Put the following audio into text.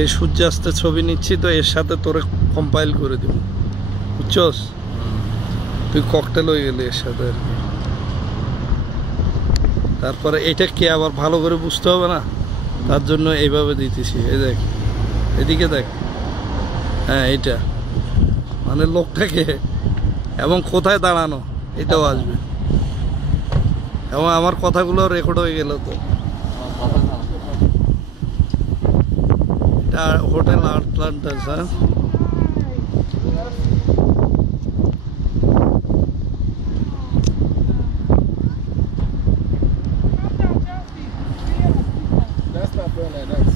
এই সূর্যাস্তের ছবি নিচ্ছি তো এর সাথে তোরে কম্পাইল করে দিব, বুঝছস? তুই ককটেল হয়ে গেলি এর সাথে আর কি। তারপরে এটা কে আবার ভালো করে বুঝতে হবে না, তার জন্য এইভাবে দিতেছি। এই দেখ, এদিকে দেখ, হ্যাঁ এইটা মানে লোকটাকে এবং কোথায় দাঁড়ানো এটাও আসবে, এবং আমার কথাগুলো রেকর্ড হয়ে গেল। তো এটা হোটেল আটলান্টাস, হ্যাঁ। That's not going like that.